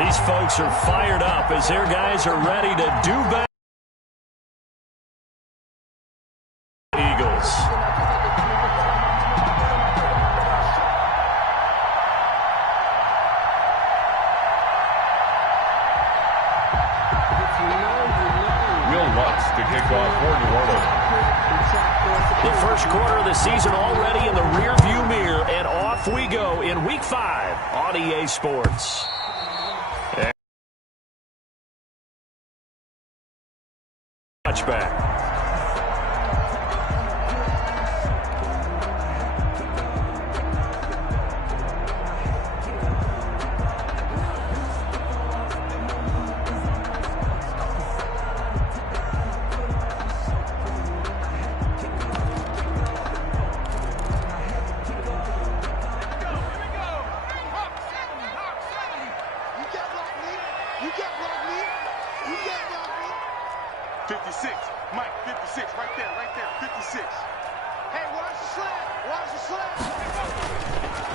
These folks are fired up as their guys are ready to do better. Eagles. To kick off for New Orleans. The first quarter of the season already in the rearview mirror, and off we go in Week 5 on EA Sports. Touchback.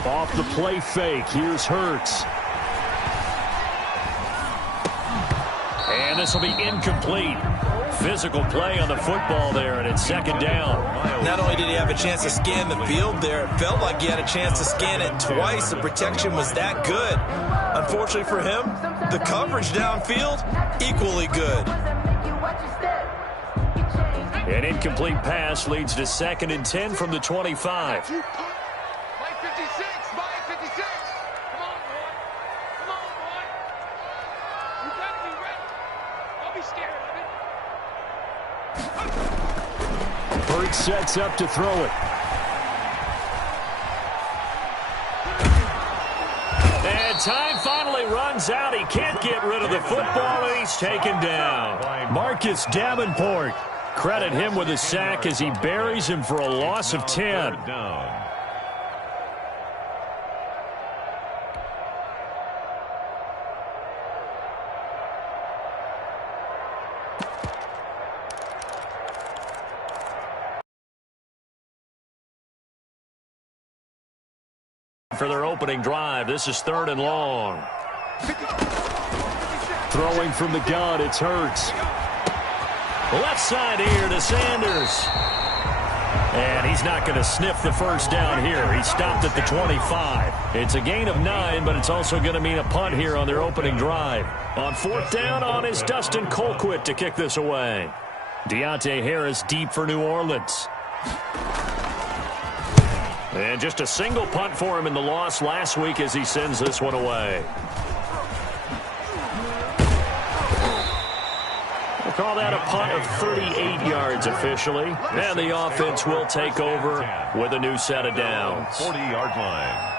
Off the play fake, here's Hurts. And this will be incomplete. Physical play on the football there, and it's second down. Not only did he have a chance to scan the field there, it felt like he had a chance to scan it twice. The protection was that good. Unfortunately for him, the coverage downfield, equally good. An incomplete pass leads to 2nd and 10 from the 25. Hurts sets up to throw it. And time finally runs out. He can't get rid of the football, and he's taken down. Marcus Davenport. Credit him with a sack as he buries him for a loss of 10. For their opening drive, this is 3rd and long. Throwing from the gun, it's Hurts. Left side here to Sanders. And he's not going to sniff the first down here. He stopped at the 25. It's a gain of 9, but it's also going to mean a punt here on their opening drive. On 4th down on is Dustin Colquitt to kick this away. Deontay Harris deep for New Orleans. And just a single punt for him in the loss last week as he sends this one away. We'll call that a punt of 38 yards officially. And the offense will take over with a new set of downs. 40-yard line.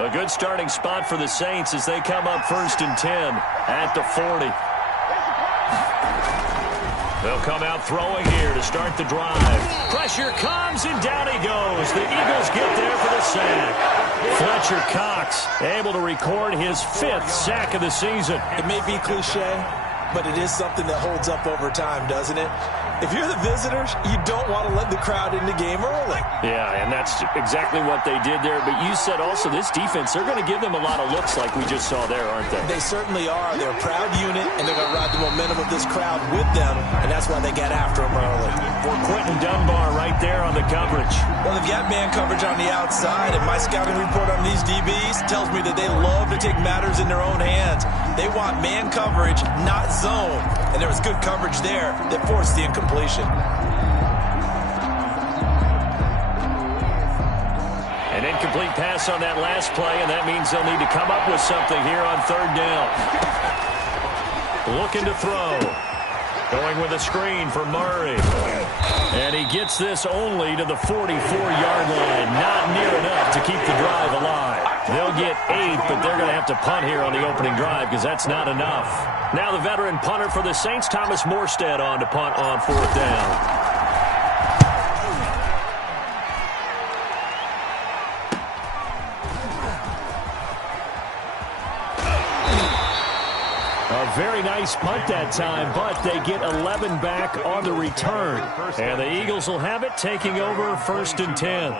A good starting spot for the Saints as they come up 1st and 10 at the 40. They'll come out throwing here to start the drive. Pressure comes, and down he goes. The Eagles get there for the sack. Fletcher Cox able to record his 5th sack of the season. It may be cliche, but it is something that holds up over time, doesn't it? If you're the visitors, you don't want to let the crowd in the game early. Yeah, and that's exactly what they did there. But you said also this defense, they're going to give them a lot of looks like we just saw there, aren't they? They certainly are. They're a proud unit, and they're going to ride the momentum of this crowd with them, and that's why they get after them early. For Quentin Dunbar right there on the coverage. Well, if you have man coverage on the outside, and my scouting report on these DBs tells me that they love to take matters in their own hands. They want man coverage, not zone. And there was good coverage there that forced the incompletion. An incomplete pass on that last play, and that means they'll need to come up with something here on 3rd down. Looking to throw. Going with a screen for Murray. And he gets this only to the 44-yard line. Not near enough to keep the drive alive. They'll get 8, but they're going to have to punt here on the opening drive because that's not enough. Now the veteran punter for the Saints, Thomas Morstead, on to punt on 4th down. A very nice punt that time, but they get 11 back on the return. And the Eagles will have it, taking over 1st and 10.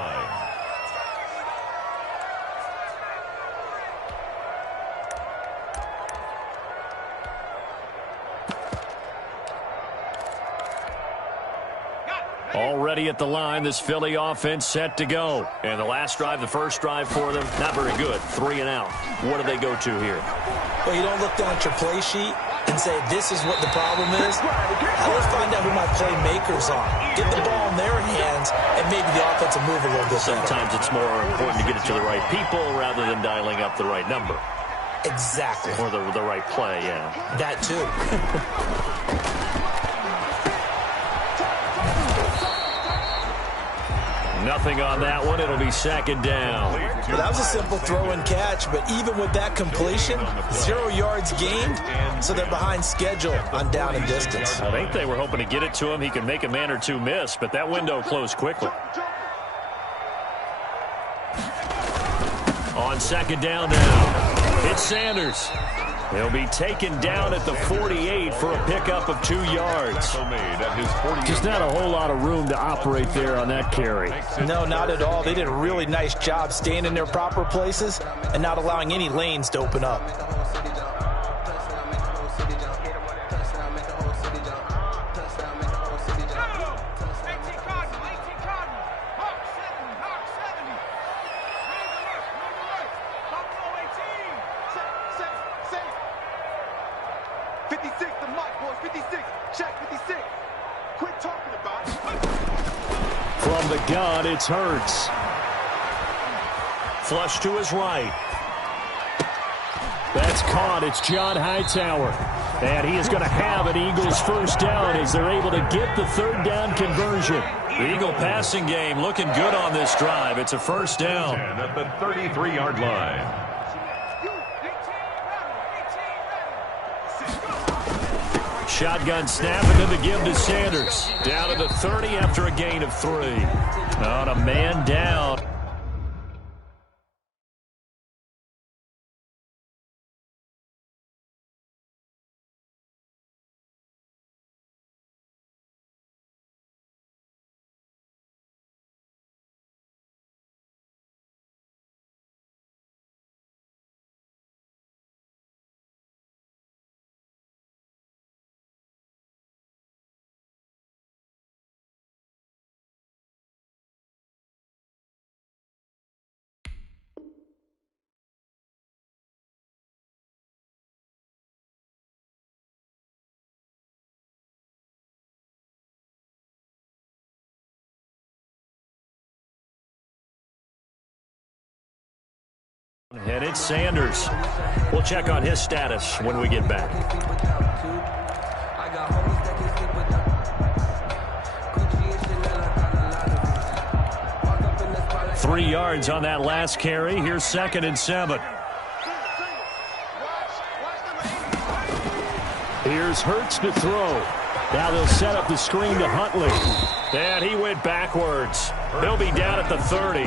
Already at the line, this Philly offense set to go. And the last drive, the first drive for them, not very good. 3 and out. What do they go to here? Well, you don't look down at your play sheet and say, this is what the problem is. Let's find out who my playmakers are. Get the ball in their hands, and maybe the offense will move a little bit better. Sometimes it's more important to get it to the right people rather than dialing up the right number. Exactly. Or the right play, yeah. That too. Nothing on that one. It'll be 2nd down. Well, that was a simple throw and catch, but even with that completion, 0 yards gained, so they're behind schedule on down and distance. I think they were hoping to get it to him. He could make a man or two miss, but that window closed quickly. On 2nd down now, it's Sanders. He'll be taken down at the 48 for a pickup of 2 yards. Just not a whole lot of room to operate there on that carry. No, not at all. They did a really nice job staying in their proper places and not allowing any lanes to open up. From the gun, it's Hurts. Flush to his right. That's caught. It's John Hightower. And he is going to have an Eagles first down as they're able to get the 3rd down conversion. The Eagle passing game looking good on this drive. It's a first down. At the 33-yard line. Shotgun snap and then the give to Sanders. Down to the 30 after a gain of 3. On a man down. And it's Sanders. We'll check on his status when we get back. 3 yards on that last carry. Here's 2nd and 7. Here's Hurts to throw. Now they'll set up the screen to Huntley. And he went backwards. He'll be down at the 30.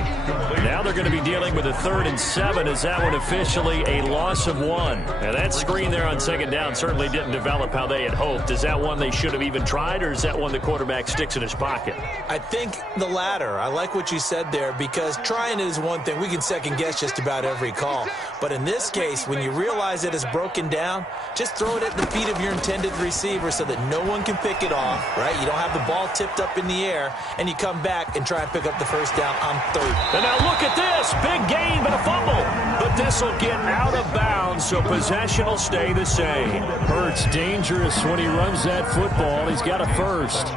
Now they're going to be dealing with a 3rd and 7. Is that one officially a loss of 1? And that screen there on 2nd down certainly didn't develop how they had hoped. Is that one they should have even tried, or is that one the quarterback sticks in his pocket? I think the latter. I like what you said there, because trying it is one thing. We can second guess just about every call. But in this case, when you realize it is broken down, just throw it at the feet of your intended receiver so that no one can pick it off, right? You don't have the ball tipped up in the air, and you come back and try and pick up the first down on 3rd. And now look at this. Big gain, but a fumble. But this will get out of bounds, so possession will stay the same. Hurts dangerous when he runs that football. He's got a first.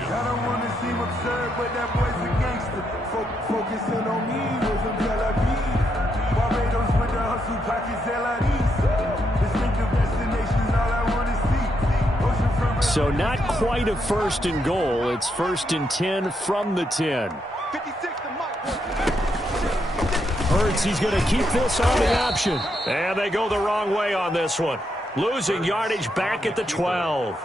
So not quite a 1st and goal. It's 1st and 10 from the 10. Hurts, he's going to keep this on the option. And they go the wrong way on this one. Losing yardage back at the 12.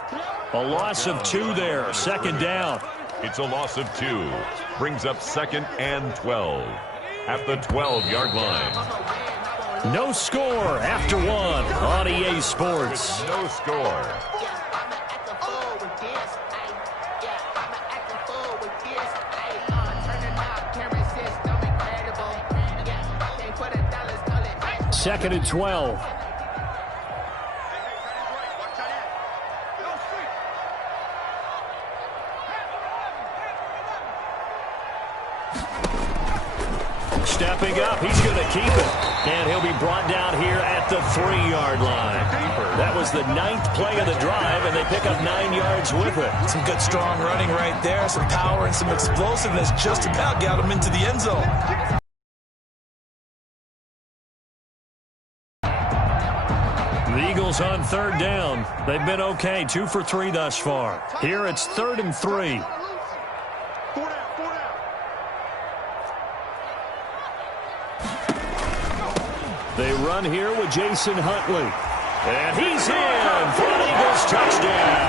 A loss of 2 there. 2nd down. It's a loss of 2. Brings up 2nd and 12. At the 12-yard line. No score after one on EA Sports. No score. Second and 12. Stepping up, he's going to keep it. And he'll be brought down here at the 3-yard line. That was the 9th play of the drive, and they pick up 9 yards with it. Some good, strong running right there. Some power and some explosiveness just about got him into the end zone. The Eagles on 3rd down. They've been okay, 2 for 3 thus far. Here it's 3rd and 3. They run here with Jason Huntley. And he's in for an Eagles touchdown.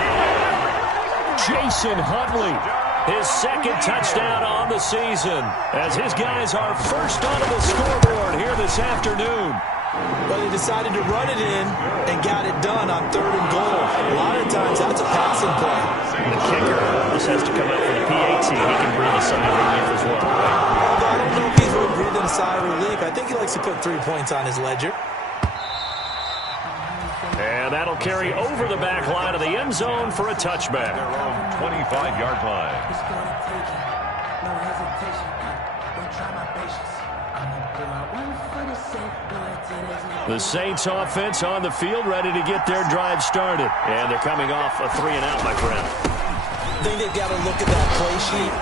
Jason Huntley, his 2nd touchdown on the season, as his guys are first onto the scoreboard here this afternoon. Well, they decided to run it in and got it done on 3rd and goal. A lot of times that's a passing play. The kicker just has to come out for the PAT. He can breathe a sigh of relief as well. Although I don't know if he's really breathing a sigh of relief. I think he likes to put 3 points on his ledger. And that'll carry over the back line of the end zone for a touchback. Their own 25-yard line. No hesitation. Don't try my patience. I'm gonna put my 1 foot aside. The Saints offense on the field, ready to get their drive started. And they're coming off a 3-and-out, my friend. I think they've got to look at that play sheet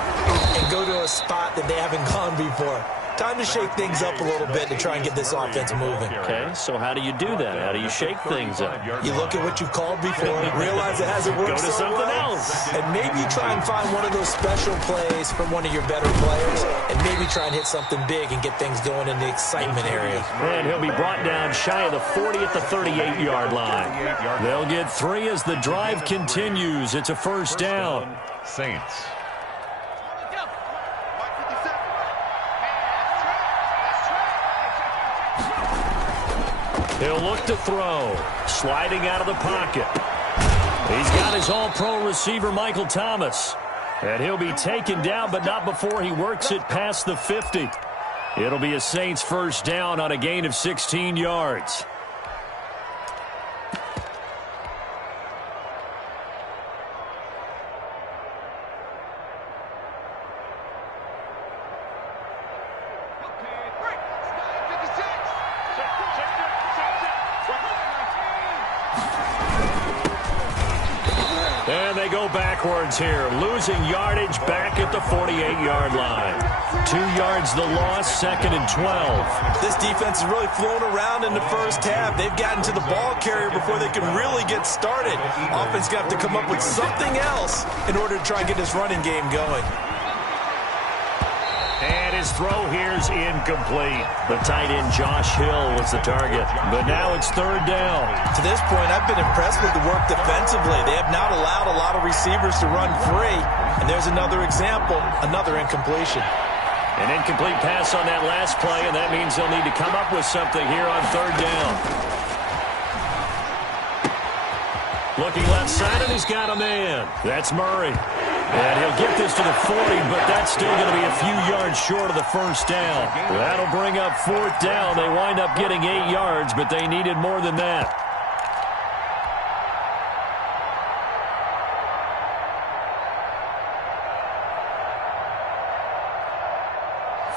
and go to a spot that they haven't gone before. Time to shake things up a little bit to try and get this offense moving. Okay, so how do you do that? How do you shake things up? You look at what you've called before, realize it hasn't worked Go to so something well, else. and maybe try and find one of those special plays from one of your better players, and maybe try and hit something big and get things going in the excitement area. And he'll be brought down shy of the 40 at the 38-yard line. They'll get 3 as the drive continues. It's a first down. Saints. He'll look to throw. Sliding out of the pocket. He's got his all-pro receiver, Michael Thomas. And he'll be taken down, but not before he works it past the 50. It'll be a Saints first down on a gain of 16 yards. And they go backwards here, losing yardage back at the 48-yard line. 2 yards the loss, 2nd and 12. This defense is really flown around in the first half. They've gotten to the ball carrier before they can really get started. Offense got to come up with something else in order to try and get this running game going. And his throw here's incomplete. The tight end Josh Hill was the target. But now it's 3rd down. To this point, I've been impressed with the work defensively. They have not allowed a lot of receivers to run free. And there's another example, another incompletion. An incomplete pass on that last play, and that means they'll need to come up with something here on 3rd down. Looking left side, and he's got a man. That's Murray. And he'll get this to the 40, but that's still going to be a few yards short of the first down. That'll bring up 4th down. They wind up getting 8 yards, but they needed more than that.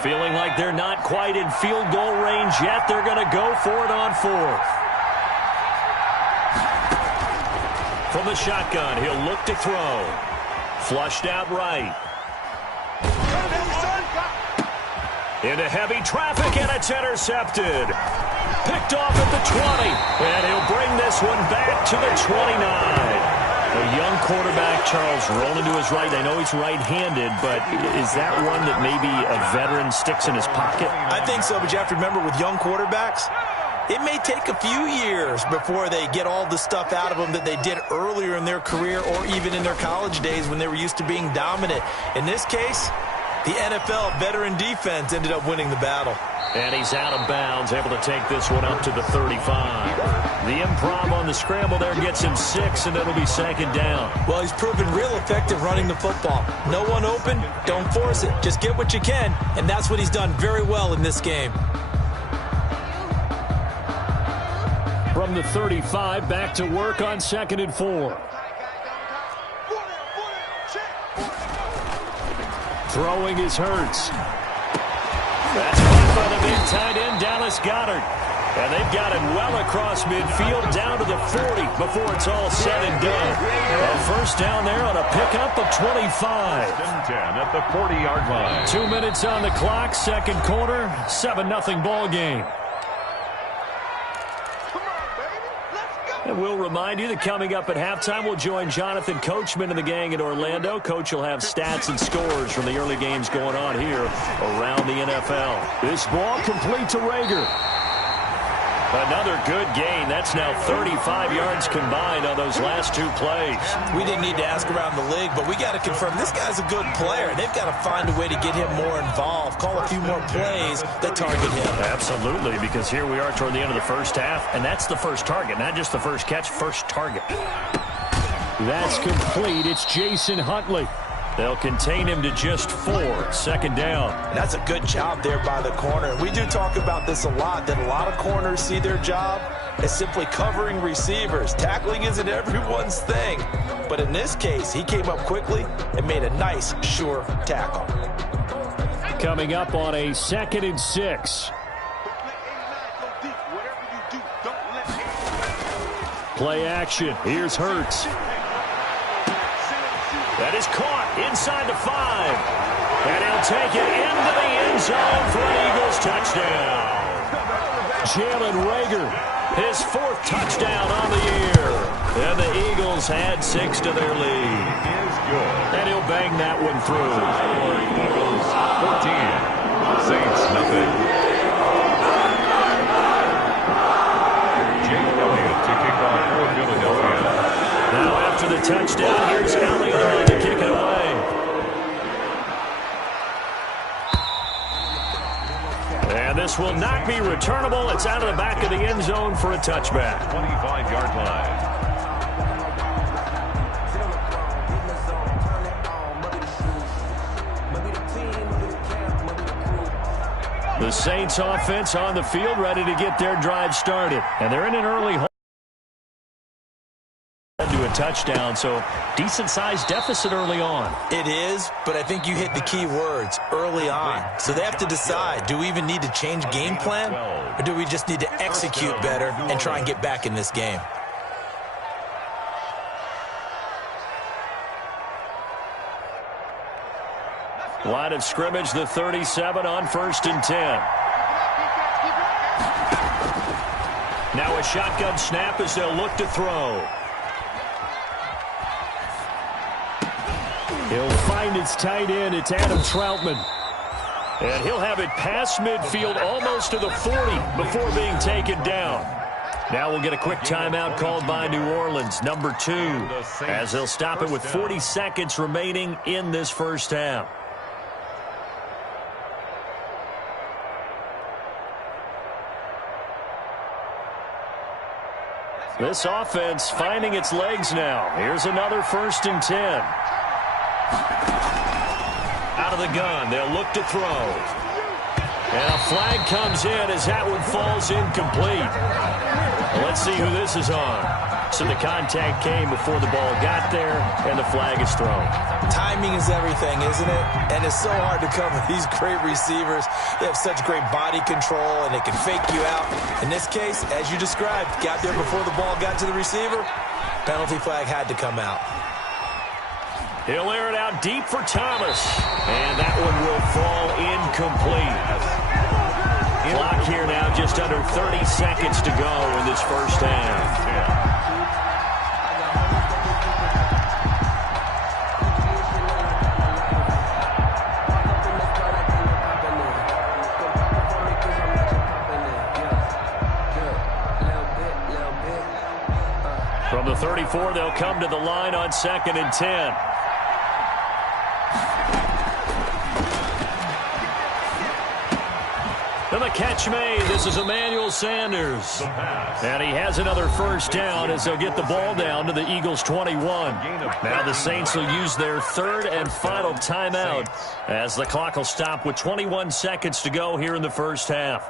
Feeling like they're not quite in field goal range yet. They're going to go for it on 4th. From the shotgun, he'll look to throw. Flushed out right. Into heavy traffic, and it's intercepted. Picked off at the 20, and he'll bring this one back to the 29. A young quarterback, Charles, rolling to his right. I know he's right-handed, but is that one that maybe a veteran sticks in his pocket? I think so, but you have to remember with young quarterbacks, it may take a few years before they get all the stuff out of them that they did earlier in their career or even in their college days when they were used to being dominant. In this case, the NFL veteran defense ended up winning the battle. And he's out of bounds, able to take this one up to the 35. The improv on the scramble there gets him 6, and it'll be second down. Well, he's proven real effective running the football. No one open, don't force it. Just get what you can, and that's what he's done very well in this game. From the 35, back to work on 2nd and 4. Throwing is Hurts. That's caught by the big tight end, Dallas Goedert. And they've got it well across midfield down to the 40 before it's all said and done. A first down there on a pickup of 25. 10 at the 40-yard line. 2 minutes on the clock, second quarter, 7-0 ball game. And we'll remind you that coming up at halftime, we'll join Jonathan Coachman and the gang in Orlando. Coach will have stats and scores from the early games going on here around the NFL. This ball complete to Rager. Another good gain. That's now 35 yards combined on those last 2 plays. We didn't need to ask around the league, but we got to confirm this guy's a good player. They've got to find a way to get him more involved, call a few more plays that target him. Absolutely, because here we are toward the end of the first half, and that's the first target, not just the first catch, first target. That's complete. It's Jason Huntley. They'll contain him to just 4, second down. And that's a good job there by the corner. And we do talk about this a lot, that a lot of corners see their job as simply covering receivers. Tackling isn't everyone's thing. But in this case, he came up quickly and made a nice, sure tackle. Coming up on a 2nd and 6. Play action. Here's Hurts. That is caught inside the 5. And he'll take it into the end zone for an Eagles touchdown. Jalen Rager, his 4th touchdown on the year. And the Eagles add 6 to their lead. And he'll bang that one through. Eagles 14, Saints nothing. Jake Elliott to kick off for Philadelphia. Now after the touchdown, here's Elliott to kick it away. And this will not be returnable. It's out of the back of the end zone for a touchback. 25-yard line. The Saints offense on the field ready to get their drive started. And they're in an early hole to a touchdown, so decent-sized deficit early on. It is, but I think you hit the key words, early on. So they have to decide, do we even need to change game plan, or do we just need to execute better and try and get back in this game? Line of scrimmage, the 37 on 1st and 10. Now a shotgun snap as they'll look to throw. He'll find its tight end. It's Adam Troutman. And he'll have it past midfield almost to the 40 before being taken down. Now we'll get a quick timeout called by New Orleans, number 2, as they'll stop it with 40 seconds remaining in this first half. This offense finding its legs now. Here's another 1st and 10. Out of the gun, they'll look to throw. And a flag comes in as that one falls incomplete. Let's see who this is on. So the contact came before the ball got there, and the flag is thrown. Timing is everything, isn't it? And it's so hard to cover these great receivers. They have such great body control, and they can fake you out. In this case, as you described, got there before the ball got to the receiver. Penalty flag had to come out. He'll air it out deep for Thomas. And that one will fall incomplete. Clock here now, just under 30 seconds to go in this first half. From the 34, they'll come to the line on 2nd and 10. And the catch made. This is Emmanuel Sanders. And he has another first down as they'll get the ball down to the Eagles' 21. Now the Saints will use their third and final timeout as the clock will stop with 21 seconds to go here in the first half.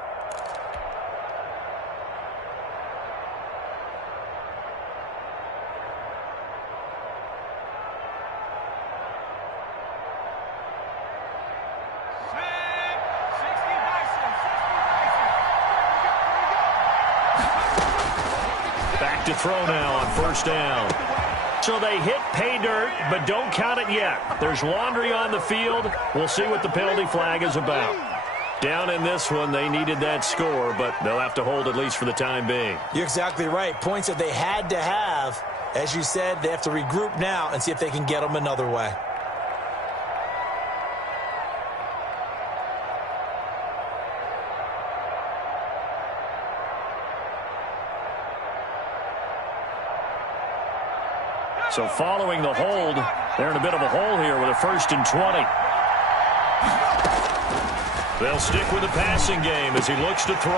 To throw now on first down. So they hit pay dirt, but don't count it yet. There's laundry on the field. We'll see what the penalty flag is about. Down in this one, they needed that score, but they'll have to hold at least for the time being. You're exactly right. Points that they had to have. As you said, they have to regroup now and see if they can get them another way. So following the hold, they're in a bit of a hole here with a 1st and 20. They'll stick with the passing game as he looks to throw.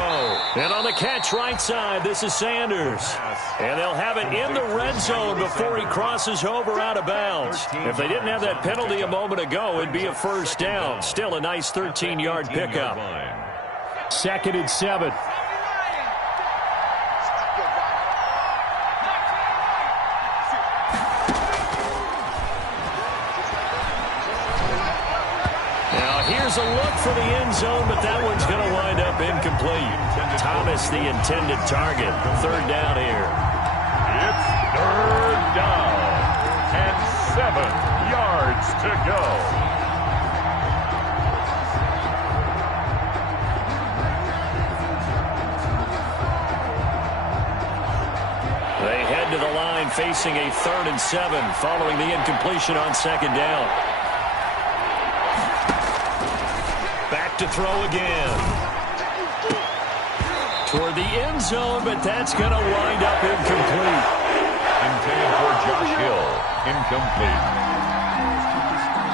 And on the catch right side, this is Sanders. And they'll have it in the red zone before he crosses over out of bounds. If they didn't have that penalty a moment ago, it'd be a first down. Still a nice 13-yard pickup. 2nd and 7. Here's a look for the end zone, but that one's going to wind up incomplete. Thomas, the intended target. 3rd down here. It's 3rd down and 7 yards to go. They head to the line facing a 3rd and 7 following the incompletion on 2nd down. Back to throw again. Toward the end zone, but that's going to wind up incomplete. Intended for Josh Hill. Incomplete.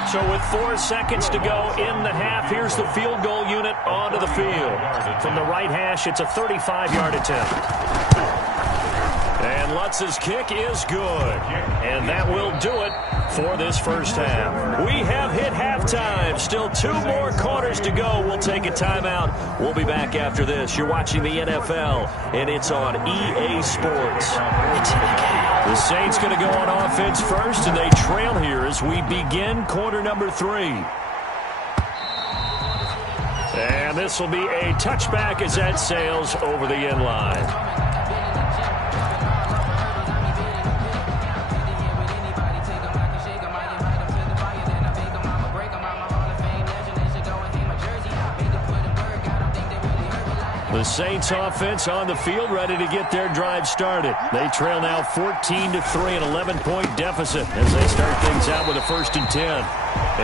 So with 4 seconds to go in the half, here's the field goal unit onto the field. From the right hash, it's a 35-yard attempt. And Lutz's kick is good. And that will do it for this first half. We have hit halftime. Still 2 more quarters to go. We'll take a timeout. We'll be back after this. You're watching the NFL, and it's on EA Sports. The Saints going to go on offense first, and they trail here as we begin quarter number 3. And this will be a touchback as that sails over the end line. The Saints offense on the field ready to get their drive started. They trail now 14-3, an 11-point deficit as they start things out with a 1st and 10.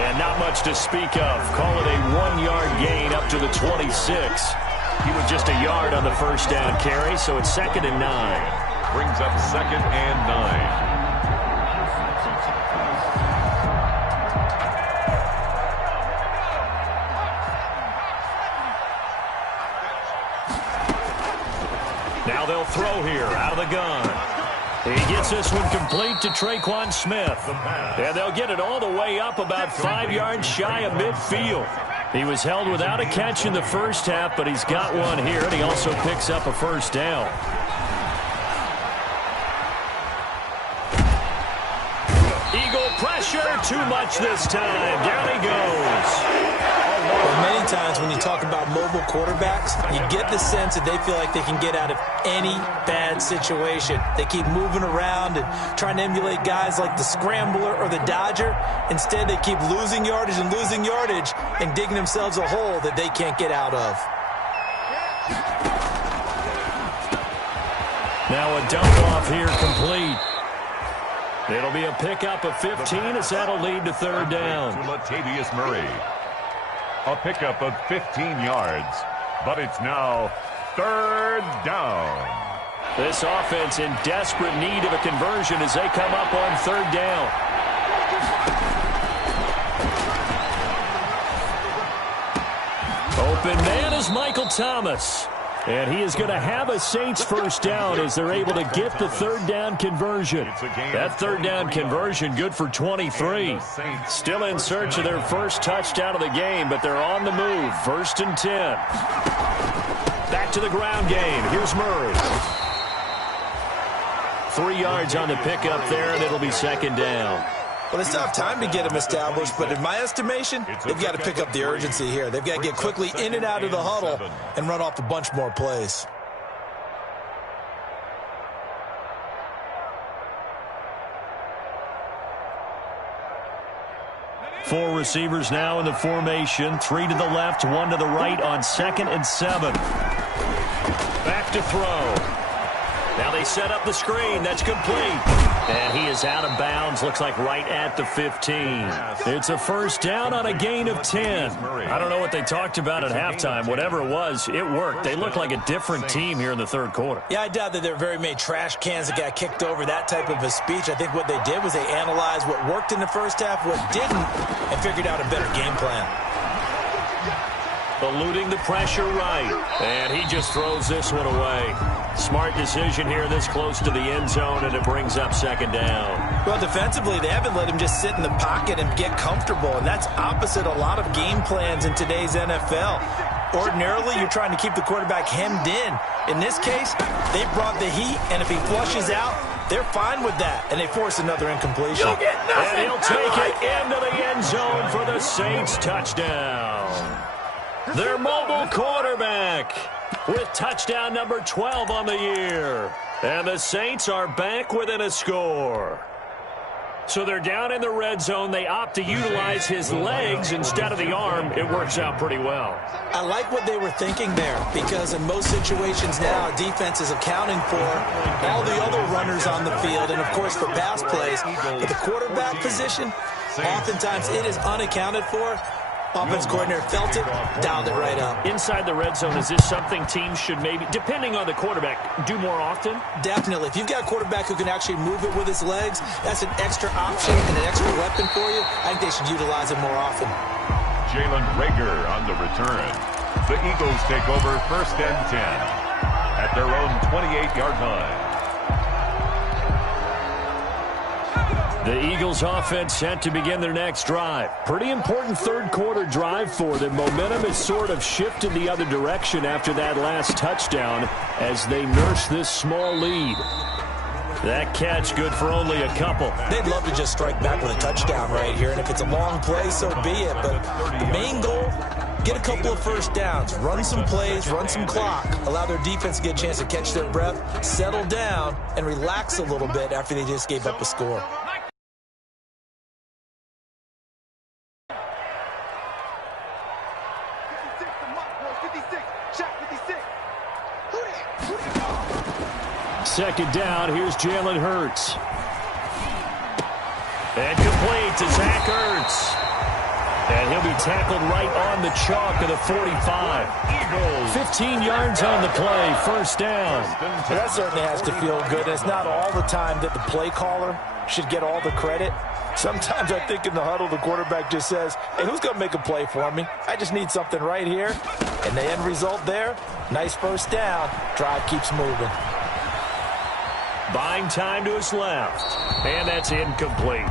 And not much to speak of. Call it a 1-yard gain up to the 26. He was just a yard on the first down carry, so it's 2nd and 9. Brings up 2nd and 9. Now they'll throw here out of the gun. He gets this one complete to Traquan Smith. And they'll get it all the way up about 5 yards shy of midfield. He was held without a catch in the first half, but he's got one here, and he also picks up a first down. Eagle pressure, too much this time. Down he goes. Well, many times when you talk about mobile quarterbacks, you get the sense that they feel like they can get out of any bad situation. They keep moving around and trying to emulate guys like the Scrambler or the Dodger. Instead, they keep losing yardage and digging themselves a hole that they can't get out of. Now a dump off here complete. It'll be a pickup of 15 as that'll lead to 3rd down. To Latavius Murray. A pickup of 15 yards, but it's now 3rd down. This offense in desperate need of a conversion as they come up on 3rd down. Open man is Michael Thomas. And he is going to have a Saints first down as they're able to get the third down conversion. That third down conversion good for 23. Still in search of their first touchdown of the game, but they're on the move. 1st and 10. Back to the ground game. Here's Murray. 3 yards on the pickup there, and it'll be 2nd down. Well, they still have time to get him established, but in my estimation, they've got to pick up the urgency here. They've got to get quickly in and out of the huddle and run off a bunch more plays. Four receivers now in the formation. 3 to the left, 1 to the right on 2nd and 7. Back to throw. Now they set up the screen. That's complete. And he is out of bounds. Looks like right at the 15. It's a first down on a gain of 10. I don't know what they talked about at halftime. Whatever it was, it worked. They look like a different team here in the third quarter. Yeah, I doubt that there were very many trash cans that got kicked over, that type of a speech. I think what they did was they analyzed what worked in the first half, what didn't, and figured out a better game plan. Eluding the pressure right. And he just throws this one away. Smart decision here this close to the end zone, and it brings up 2nd down. Well, defensively, they haven't let him just sit in the pocket and get comfortable, and that's opposite a lot of game plans in today's NFL. Ordinarily, you're trying to keep the quarterback hemmed in. In this case, they brought the heat, and if he flushes out, they're fine with that, and they force another incompletion. And he'll take it into the end zone for the Saints touchdown. Their mobile quarterback with touchdown number 12 on the year. And the Saints are back within a score. So they're down in the red zone. They opt to utilize his legs instead of the arm. It works out pretty well. I like what they were thinking there, because in most situations now, defense is accounting for all the other runners on the field and, of course, for pass plays. But the quarterback position, oftentimes it is unaccounted for. Offense coordinator felt it, dialed it right up. Inside the red zone, is this something teams should maybe, depending on the quarterback, do more often? Definitely. If you've got a quarterback who can actually move it with his legs, that's an extra option and an extra weapon for you. I think they should utilize it more often. Jalen Reagor on the return. The Eagles take over 1st and 10 at their own 28-yard line. The Eagles offense set to begin their next drive. Pretty important third quarter drive for them. Momentum has sort of shifted the other direction after that last touchdown as they nurse this small lead. That catch good for only a couple. They'd love to just strike back with a touchdown right here, and if it's a long play, so be it. But the main goal, get a couple of first downs, run some plays, run some clock, allow their defense to get a chance to catch their breath, settle down, and relax a little bit after they just gave up a score. Second down, here's Jalen Hurts. And complete to Zach Ertz. And he'll be tackled right on the chalk of the 45. Eagles. 15 yards on the play, first down. Well, that certainly has to feel good. And it's not all the time that the play caller should get all the credit. Sometimes I think in the huddle, the quarterback just says, hey, who's going to make a play for me? I just need something right here. And the end result there, nice first down. Drive keeps moving. Buying time to his left. And that's incomplete.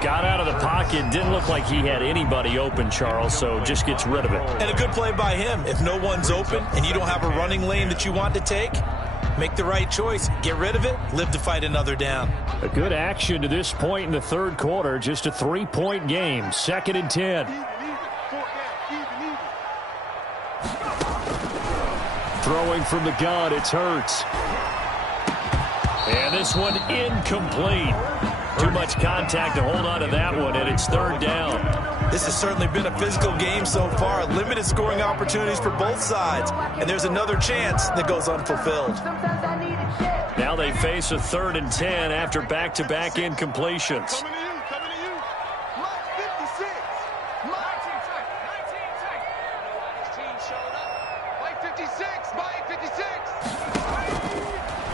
Got out of the pocket. Didn't look like he had anybody open, Charles, so just gets rid of it. And a good play by him. If no one's open and you don't have a running lane that you want to take, make the right choice. Get rid of it. Live to fight another down. A good action to this point in the third quarter. Just a 3-point game. 2nd and 10. Throwing from the gun, it's Hurts. And this one incomplete. Too much contact to hold on to that one, and it's 3rd down. This has certainly been a physical game so far. Limited scoring opportunities for both sides. And there's another chance that goes unfulfilled. Now they face a 3rd and 10 after back-to-back incompletions.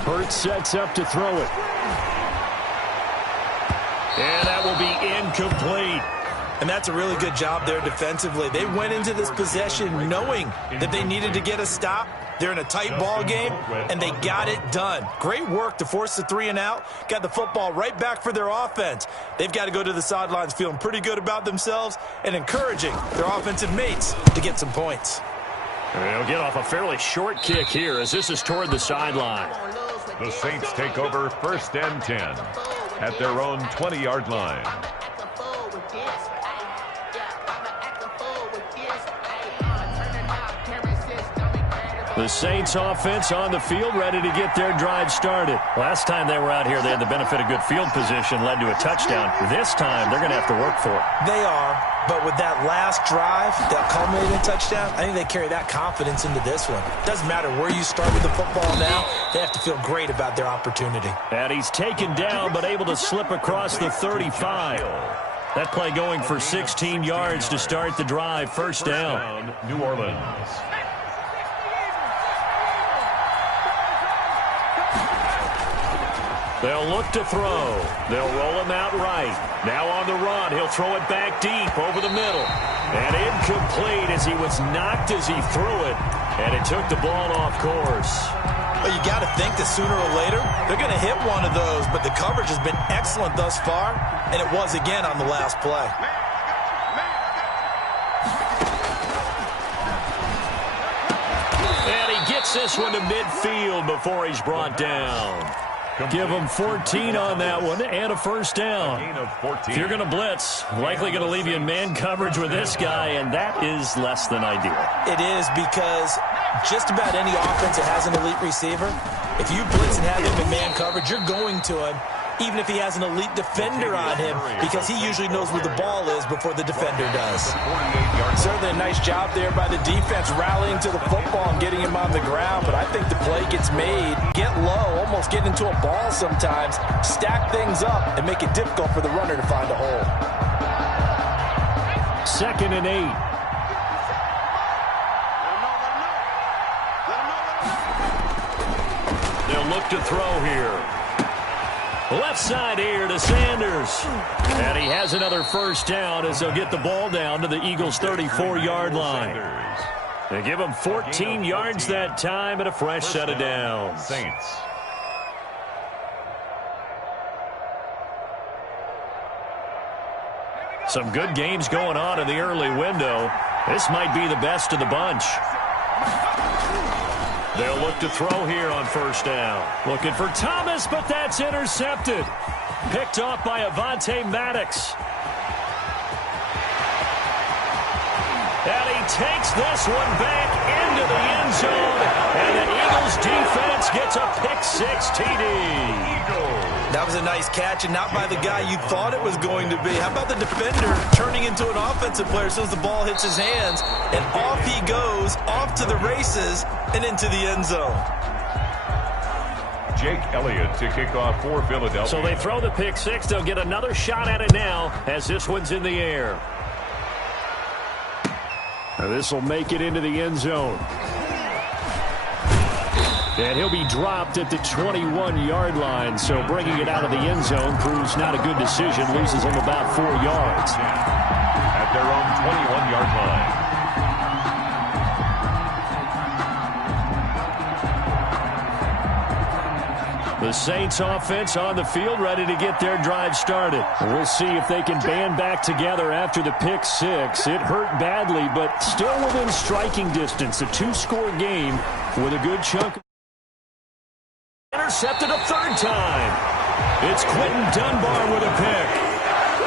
Hurts sets up to throw it. And that will be incomplete. And that's a really good job there defensively. They went into this possession knowing that they needed to get a stop. They're in a tight ball game, and they got it done. Great work to force the 3 and out. Got the football right back for their offense. They've got to go to the sidelines feeling pretty good about themselves and encouraging their offensive mates to get some points. They'll get off a fairly short kick here as this is toward the sideline. The Saints take over 1st and 10 at their own 20-yard line. The Saints offense on the field, ready to get their drive started. Last time they were out here, they had the benefit of good field position, led to a touchdown. This time, they're going to have to work for it. They are, but with that last drive, that culminating touchdown, I think they carry that confidence into this one. Doesn't matter where you start with the football now, they have to feel great about their opportunity. And he's taken down, but able to slip across the 35. That play going for 16 yards to start the drive. First down. New Orleans. They'll look to throw. They'll roll him out right. Now on the run, he'll throw it back deep over the middle. And incomplete as he was knocked as he threw it. And it took the ball off course. Well, you got to think that sooner or later, they're going to hit one of those. But the coverage has been excellent thus far. And it was again on the last play. And he gets this one to midfield before he's brought down. Give him 14 on that one and a first down. If you're going to blitz, likely going to leave you in man coverage with this guy, and that is less than ideal. It is because just about any offense that has an elite receiver, if you blitz and have him in man coverage, you're going to him, even if he has an elite defender on him, because he usually knows where the ball is before the defender does. Certainly a nice job there by the defense rallying to the football and getting him on the ground, but I think the play gets made. Get low, almost get into a ball sometimes, stack things up, and make it difficult for the runner to find a hole. 2nd and 8. They'll look to throw here. Left side here to Sanders. And he has another first down as they'll get the ball down to the Eagles' 34-yard line. They give him 14 yards that time and a fresh set of downs. Saints. Some good games going on in the early window. This might be the best of the bunch. They'll look to throw here on first down. Looking for Thomas, but that's intercepted. Picked off by Avonte Maddox. And he takes this one back into the end zone. And the Eagles defense gets a pick-6 TD. That was a nice catch, and not by the guy you thought it was going to be. How about the defender turning into an offensive player as soon as the ball hits his hands? And off he goes, off to the races, and into the end zone. Jake Elliott to kick off for Philadelphia. So they throw the pick-6. They'll get another shot at it now as this one's in the air. This will make it into the end zone. And he'll be dropped at the 21-yard line, so bringing it out of the end zone proves not a good decision, loses him about 4 yards. At their own 21-yard line. The Saints offense on the field, ready to get their drive started. We'll see if they can band back together after the pick-6. It hurt badly, but still within striking distance. A 2-score game with a good chunk. Intercepted a third time. It's Quentin Dunbar with a pick.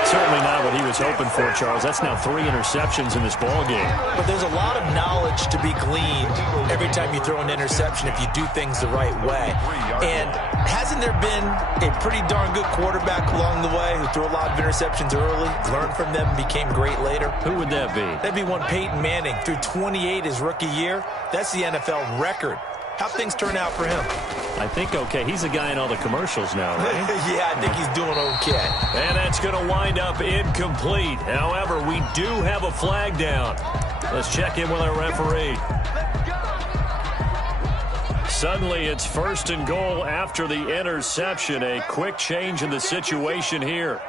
Certainly not what he was hoping for, Charles. That's now 3 interceptions in this ball game. But there's a lot of knowledge to be gleaned every time you throw an interception if you do things the right way. And hasn't there been a pretty darn good quarterback along the way who threw a lot of interceptions early, learned from them, and became great later? Who would that be? That'd be one Peyton Manning. Threw 28 his rookie year. That's the NFL record. How'd things turn out for him? I think okay. He's a guy in all the commercials now, right? Yeah, I think he's doing okay. And that's going to wind up incomplete. However, we do have a flag down. Let's check in with our referee. Suddenly, it's 1st and goal after the interception. A quick change in the situation here.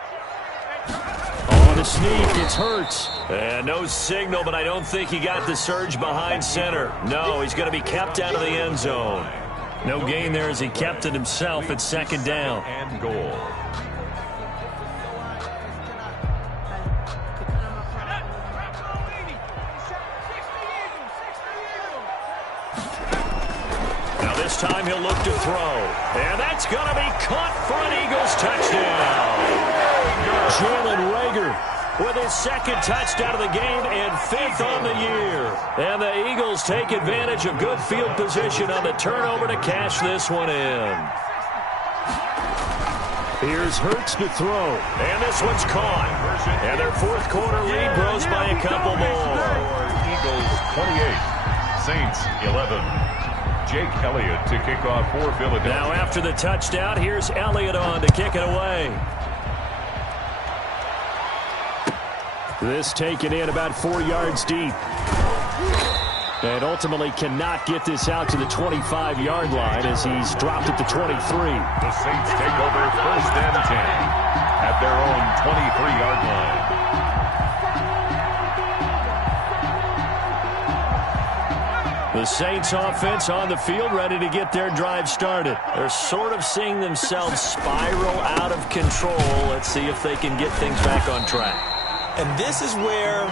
On the sneak. It's Hurts. And no signal, but I don't think he got the surge behind center. No, he's going to be kept out of the end zone. No gain there as he kept it himself at second down. And goal. Now this time he'll look to throw. And that's going to be caught for an Eagles touchdown. Jalen Reagor with his second touchdown of the game and 5th on the year. And the Eagles take advantage of good field position on the turnover to cash this one in. Here's Hurts to throw. And this one's caught. And their fourth quarter lead grows by a couple more. Eagles 28, Saints 11. Jake Elliott to kick off for Philadelphia. Now after the touchdown, here's Elliott on to kick it away. This taken in about 4 yards deep. And ultimately cannot get this out to the 25-yard line as he's dropped at the 23. The Saints take over 1st and 10 at their own 23-yard line. The Saints offense on the field ready to get their drive started. They're sort of seeing themselves spiral out of control. Let's see if they can get things back on track. And this is where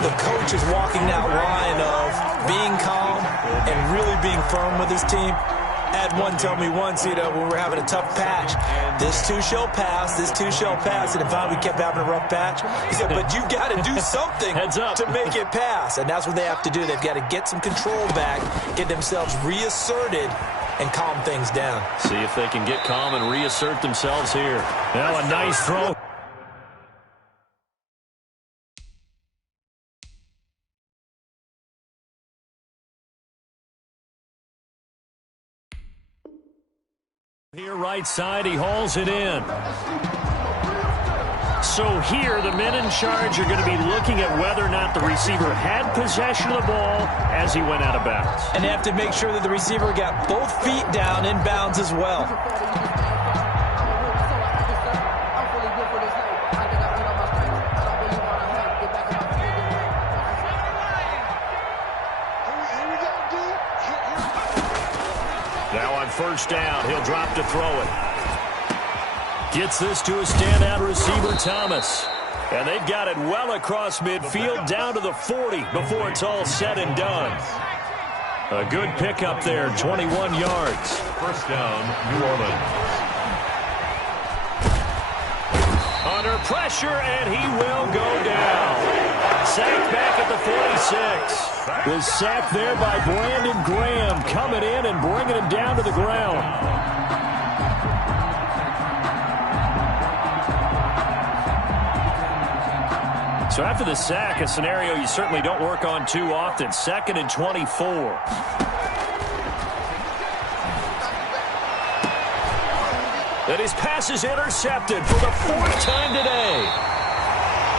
the coach is walking that line of being calm and really being firm with his team. I had one tell me once, when we were having a tough patch, this too shall pass, this too shall pass. And finally we kept having a rough patch. He said, but you got to do something to make it pass. And that's what they have to do. They've got to get some control back, get themselves reasserted, and calm things down. See if they can get calm and reassert themselves here. Now a nice throw. Here right side, he hauls it in. So here, the men in charge are going to be looking at whether or not the receiver had possession of the ball as he went out of bounds. And they have to make sure that the receiver got both feet down in bounds as well. Now on 1st down, he'll drop to throw it. Gets this to a standout receiver, Thomas. And they've got it well across midfield down to the 40 before it's all said and done. A good pickup there, 21 yards. 1st down, New Orleans. Under pressure, and he will go down. Sacked back at the 46. Was sacked there by Brandon Graham, coming in and bringing him down to the ground. So after the sack, a scenario you certainly don't work on too often. 2nd and 24. And his pass is intercepted for the 4th time today.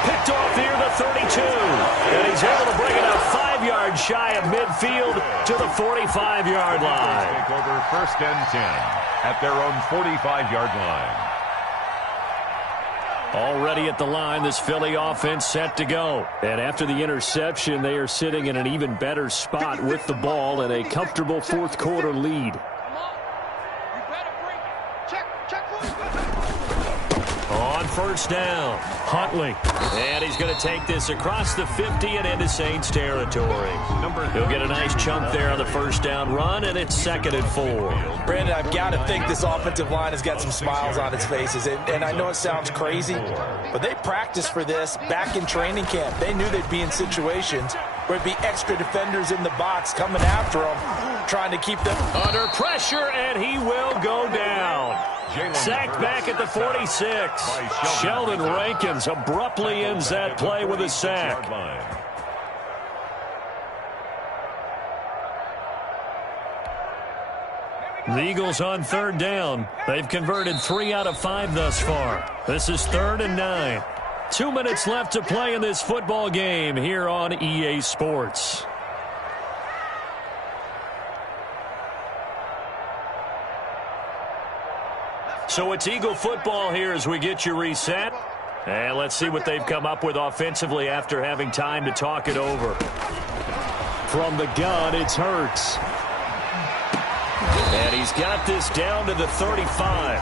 Picked off near the 32. And he's able to bring it up 5 yards shy of midfield to the 45-yard line. Take over 1st and 10 at their own 45-yard line. Already at the line, this Philly offense set to go. And after the interception, they are sitting in an even better spot with the ball and a comfortable 4th quarter lead. On 1st down, Huntley. And he's going to take this across the 50 and into Saints territory. He'll get a nice chunk there on the 1st down run, and it's 2nd and 4. Brandon, I've got to think this offensive line has got some smiles on its faces. And I know it sounds crazy, but they practiced for this back in training camp. They knew they'd be in situations where it'd be extra defenders in the box coming after them, trying to keep them under pressure, and he will go down. Sacked back at the 46. Sheldon Rankins abruptly ends that play with a sack. The Eagles on 3rd down. They've converted 3 out of 5 thus far. This is 3rd and 9. 2 minutes left to play in this football game here on EA Sports. So it's Eagle football here as we get you reset. And let's see what they've come up with offensively after having time to talk it over. From the gun, it's Hurts. And he's got this down to the 35.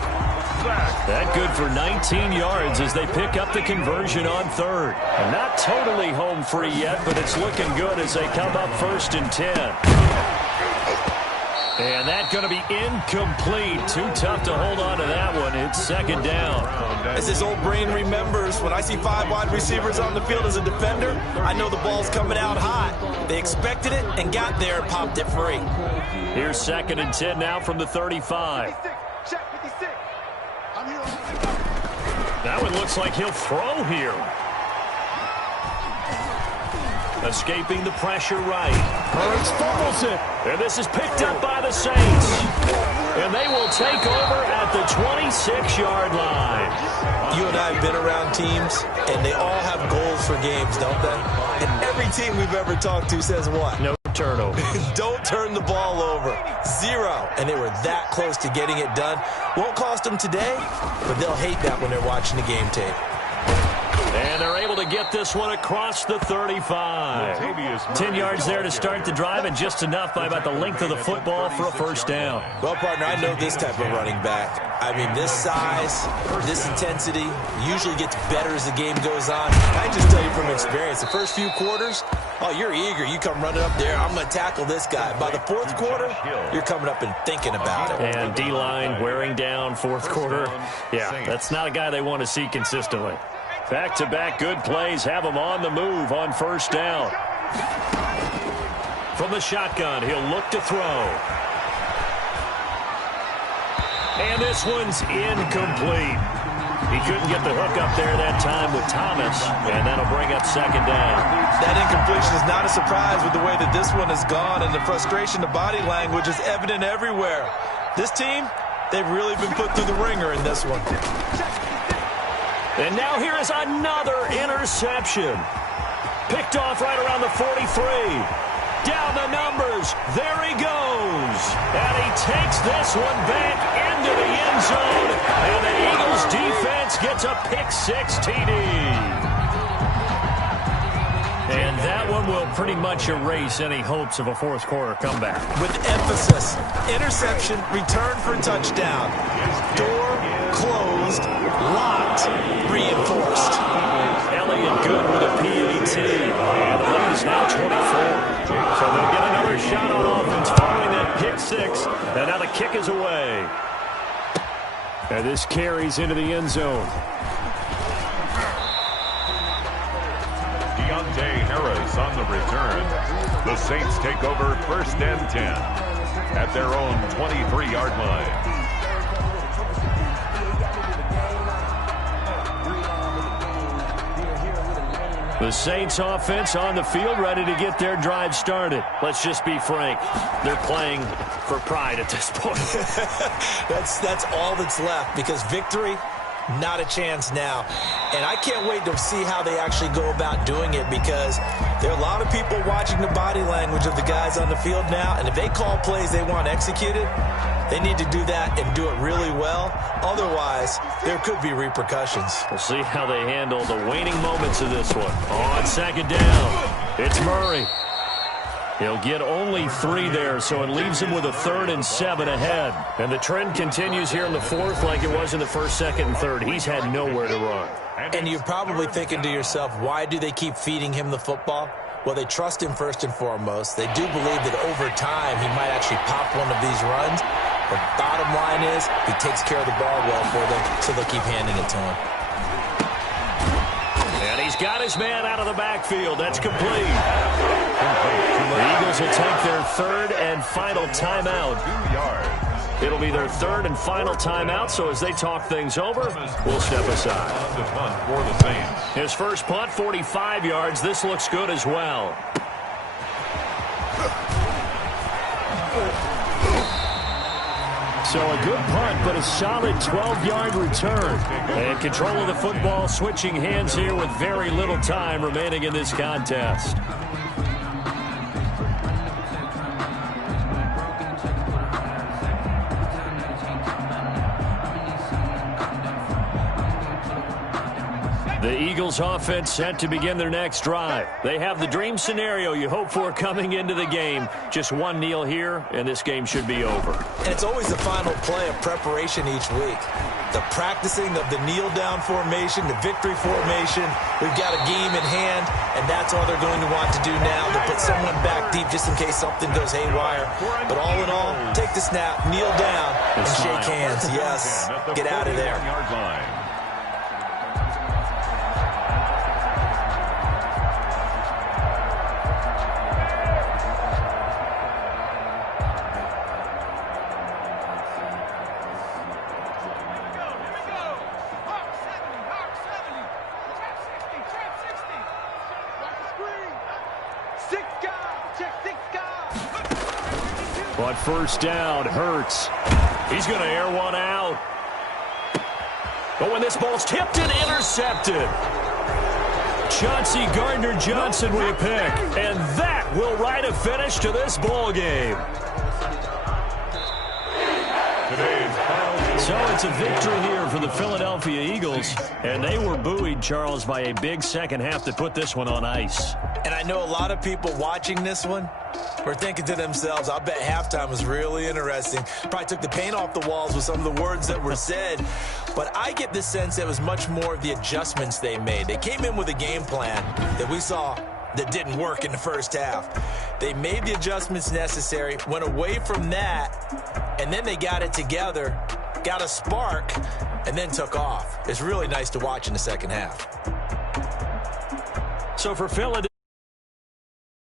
That good for 19 yards as they pick up the conversion on third. And not totally home free yet, but it's looking good as they come up 1st and 10. And that's going to be incomplete. Too tough to hold on to that one. It's 2nd down. As his old brain remembers, when I see 5 wide receivers on the field as a defender, I know the ball's coming out hot. They expected it and got there and popped it free. Here's 2nd and 10 now from the 35. That one looks like he'll throw here. Escaping the pressure right. Hurts fumbles it. And this is picked up by the Saints. And they will take over at the 26-yard line. You and I have been around teams, and they all have goals for games, don't they? And every team we've ever talked to says what? No turnover. Don't turn the ball over. 0. And they were that close to getting it done. Won't cost them today, but they'll hate that when they're watching the game tape. And they're able to get this one across the 35. 10 yards there to start the drive, and just enough by about the length of the football for a 1st down. Well, partner, I know this type of running back. I mean, this size, this intensity usually gets better as the game goes on. I just tell you from experience, the first few quarters, oh, you're eager. You come running up there, I'm going to tackle this guy. By the 4th quarter, you're coming up and thinking about it. And D-line wearing down 4th quarter. Yeah, that's not a guy they want to see consistently. Back-to-back good plays have him on the move on 1st down. From the shotgun, he'll look to throw. And this one's incomplete. He couldn't get the hook up there that time with Thomas, and that'll bring up 2nd down. That incompletion is not a surprise with the way that this one has gone, and the frustration, the body language is evident everywhere. This team, they've really been put through the ringer in this one. And now here is another interception. Picked off right around the 43. Down the numbers. There he goes. And he takes this one back into the end zone. And the Eagles defense gets a pick-6 TD. And that one will pretty much erase any hopes of a 4th quarter comeback. With emphasis, interception, return for touchdown. Door closed, locked, reinforced. Elliott good with a PAT. And the lead is now 24. So they'll get another shot on offense following that pick-6. And now the kick is away. And this carries into the end zone. Harris on the return. The Saints take over 1st and 10 at their own 23-yard line. The Saints offense on the field ready to get their drive started. Let's just be frank. They're playing for pride at this point. That's all that's left, because victory, not a chance now. And I can't wait to see how they actually go about doing it, because there are a lot of people watching the body language of the guys on the field now, and if they call plays they want executed, they need to do that and do it really well. Otherwise, there could be repercussions. We'll see how they handle the waning moments of this one. On 2nd down, it's Murray. He'll get only 3 there, so it leaves him with a 3rd and 7 ahead. And the trend continues here in the 4th like it was in the 1st, 2nd, and 3rd. He's had nowhere to run. And you're probably thinking to yourself, why do they keep feeding him the football? Well, they trust him first and foremost. They do believe that over time he might actually pop one of these runs. The bottom line is he takes care of the ball well for them, so they'll keep handing it to him. And he's got his man out of the backfield. That's complete. The Eagles will take their 3rd and final timeout. 2 yards. It'll be their 3rd and final timeout, so as they talk things over, we'll step aside. The punt for the Saints. His first punt, 45 yards. This looks good as well. So a good punt, but a solid 12-yard return. And control of the football switching hands here with very little time remaining in this contest. The Eagles offense set to begin their next drive. They have the dream scenario you hope for coming into the game. Just one kneel here, and this game should be over. And it's always the final play of preparation each week. The practicing of the kneel-down formation, the victory formation. We've got a game in hand, and that's all they're going to want to do now, to put someone back deep just in case something goes haywire. But all in all, take the snap, kneel down, and shake hands. Yes, get out of there. But first down, Hurts. He's going to air one out. But when this ball's tipped and intercepted, Chauncey Gardner-Johnson with a pick. And that will write a finish to this ball game. So it's a victory here for the Philadelphia Eagles. And they were buoyed, Charles, by a big second half that put this one on ice. And I know a lot of people watching this one were thinking to themselves, I bet halftime was really interesting. Probably took the paint off the walls with some of the words that were said. But I get the sense it was much more of the adjustments they made. They came in with a game plan that we saw that didn't work in the first half. They made the adjustments necessary, went away from that, and then they got it together, got a spark, and then took off. It's really nice to watch in the second half. So for Philadelphia,